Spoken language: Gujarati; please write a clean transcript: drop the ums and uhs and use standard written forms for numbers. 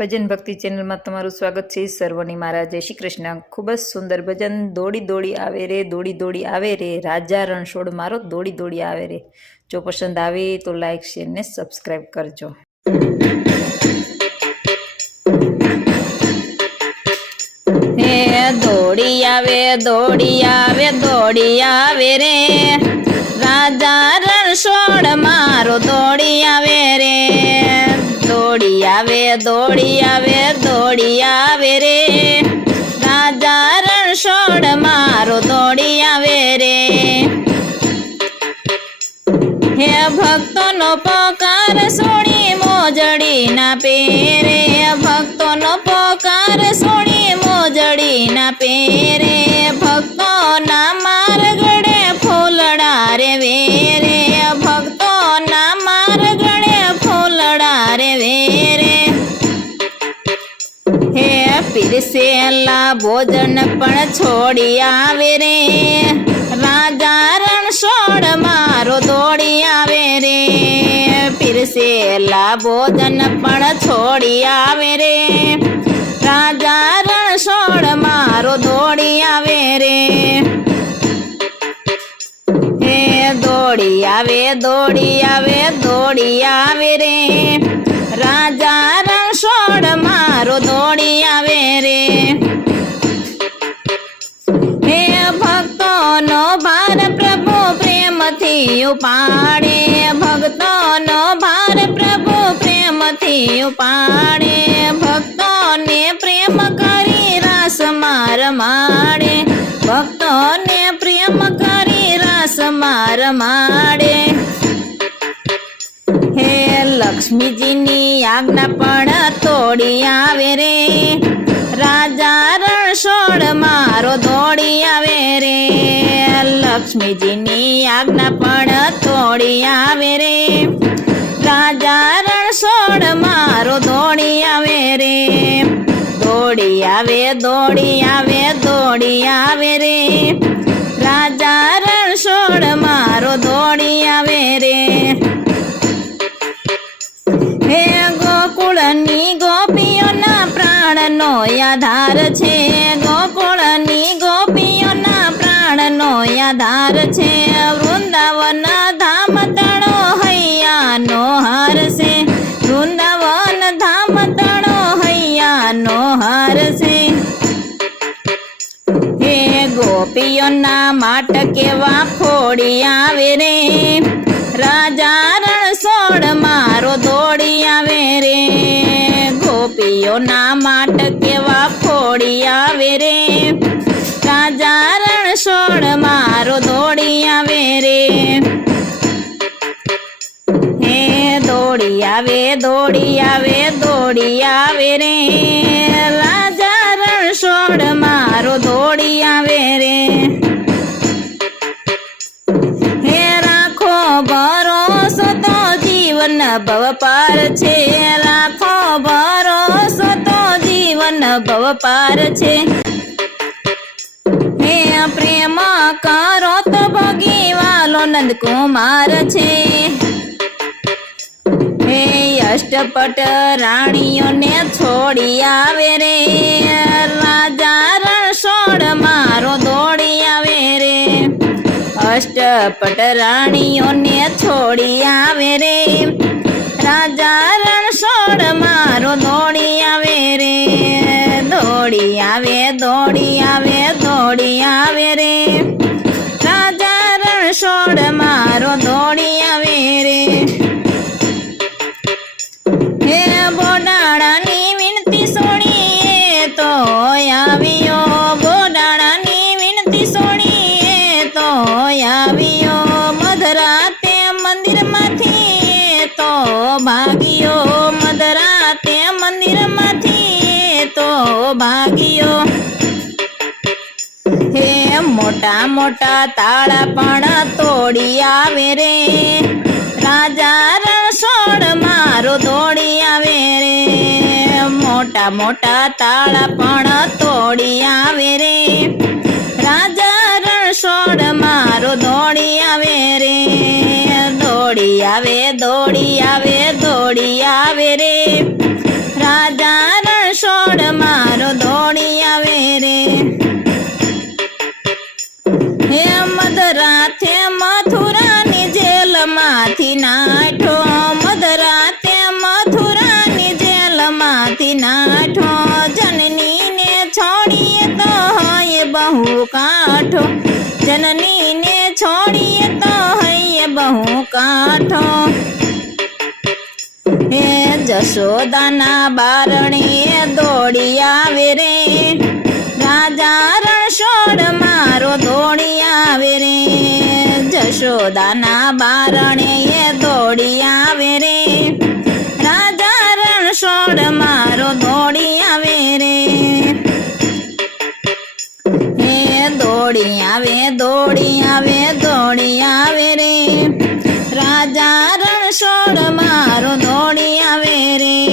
ભજન ભક્તિ ચેનલમાં તમારું સ્વાગત છે। સર્વની મારા જય શ્રી કૃષ્ણ। ખૂબ જ સુંદર ભજન। દોડી દોડી આવે રે, દોડી દોડી આવે રે, રાજા રણછોડ મારો દોડી દોડી આવે રે। જો પસંદ આવે તો લાઈક શેર ને સબસ્ક્રાઈબ કરજો। હે દોડી આવે દોડી આવે દોડી આવે રે, રાજા રણછોડ મારો દોડી આવે રે। દોડી આવે દોડી આવે દોડી આવે રે, રાજા રણછોડ મારો દોડી આવે રે। હે ભક્તોનો પોકાર સુણી મોજડી ના પેરે, ભક્તોનો પોકાર સુણી મોજડી ના પેરે, ભક્તોના માર્ગડે ફૂલડા રે વેરે, ભક્તોના માર્ગડે ફૂલડા રે વેરે। હે પીરસેલા ભોજન પણ છોડી આવે રે, રાજા રણછોડ મારો દોડી આવે રે। પીરસેલા ભોજન પણ છોડી આવે રે, રાજા રણછોડ મારો દોડી આવે રે। હે દોડી આવે દોડી આવે દોડી આવે રે, રાજા રણછોડ મારો દોડી આવે રે। હે ભક્તોનો ભાર પ્રભુ પ્રેમથી ઉપાડે, ભક્તોનો ભાર પ્રભુ પ્રેમથી ઉપાડે, ભક્તોને પ્રેમ કરી રાસ માર માડે, ભક્તોને પ્રેમ કરી રાસ માર માડે। હે લક્ષ્મીજીની આજ્ઞા પણ તોડી આવે રે, રાજા રણછોડ મારો દોડી આવે રે। લક્ષ્મીજીની આજ્ઞા પણ તોડી આવે રે, રાજા રણછોડ મારો દોડી આવે રે। દોડી આવે દોડી આવે દોડી આવે રે, રાજા રણછોડ મારો દોડી આવે રે। હે ગોકુળની ગોપીઓના પ્રાણનો આધાર છે, ગોકુળની ગોપીઓના પ્રાણનો આધાર છે, વૃંદાવન ધામ તણો હૈયાનો હાર છે, વૃંદાવન ધામ તણો હૈયાનો હાર છે। હે ગોપીઓના માટ કેવા ફોડી આવે રે, રાજા રણછોડ મારો દોડી આવે રે। ગોપીઓના માટ કેવા ફોડી આવે રે, રાજા રણછોડ મારો દોડી આવે રે। હે દોડી આવે દોડી આવે દોડી આવે રે, રાજા રણછોડ મારો દોડી આવે રે। હે રાખો ભરોસો તો જીવન ભવ પાર છે, રાખો ભરોસો તો જીવન ભવ પાર છે। હે પ્રેમ કરો તો ભગીવાલો નંદ કુમાર છે, હે અષ્ટપટ રાણીઓને છોડી આવે રે, રાજા રણછોડ મારો દોડી આવે રે। અષ્ટપટ રાણીઓને છોડી આવે રે, રાજા રણછોડ મારો દોડી આવે રે। દોડી આવે દોડી આવે દોડી આવે રે, રાજા રણછોડ મારો દોડી આવે રે। હે બોડાણાની વિનતી સુણીએ તો આવ્યો, બોડાણાની વિનતી સુણીએ તો આવ્યો, મધરાતે મંદિરમાંથી તો ભાગ્યો, મધરાતે મંદિરમાંથી તો ભાગ્યો। હે મોટા મોટા તાળા પણ તોડી આવે રે, રાજા રણછોડ મારો દોડી આવે રે। મોટા મોટા તાળા પણ તોડી આવે રે, રાજા રણછોડ મારો દોડી આવે રે। દોડી આવે દોડી આવે દોડી આવે રે, રાજા છોડીએ તો હોય બહુ કાઠો, જનનીને છોડીએ તો હોય બહુ કાઠો. હે જશોદાના બારણે દોડી આવે રે, રાજા રણછોડ મારો દોડી આવે રે. જશોદાના બારણે દોડી આવે રે, રાજા રણછોડ મારો દોડી આવે રે. હે દોડી આવે દોડી આવે દોડી આવે રે, રાજા રણછોડ મારો દોડી આવે રે.